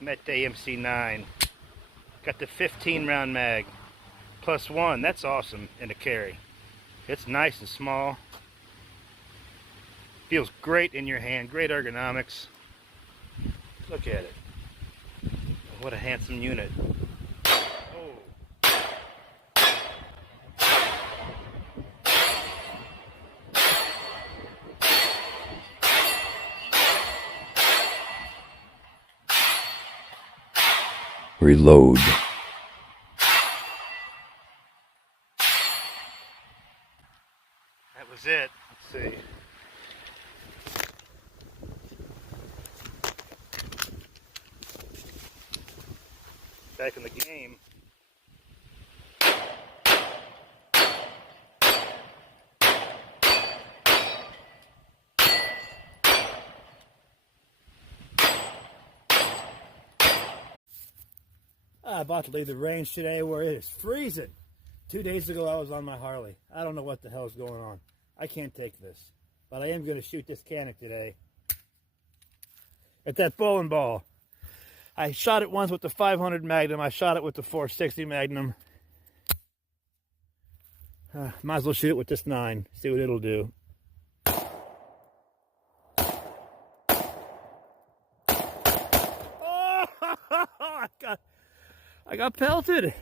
Mete MC9. Got the 15 round mag. +1. That's awesome in a carry. It's nice and small. Feels great in your hand. Great ergonomics. Look at it. What a handsome unit. Oh. Reload. That was it. Let's see. Back in the game. I'm about to leave the range today where it is freezing. 2 days ago I was on my Harley. I don't know what the hell is going on. I can't take this. But I am going to shoot this Canik today. At that bowling ball. I shot it once with the 500 Magnum. I shot it with the 460 Magnum. Might as well shoot it with this 9. See what it'll do. Oh, I got pelted.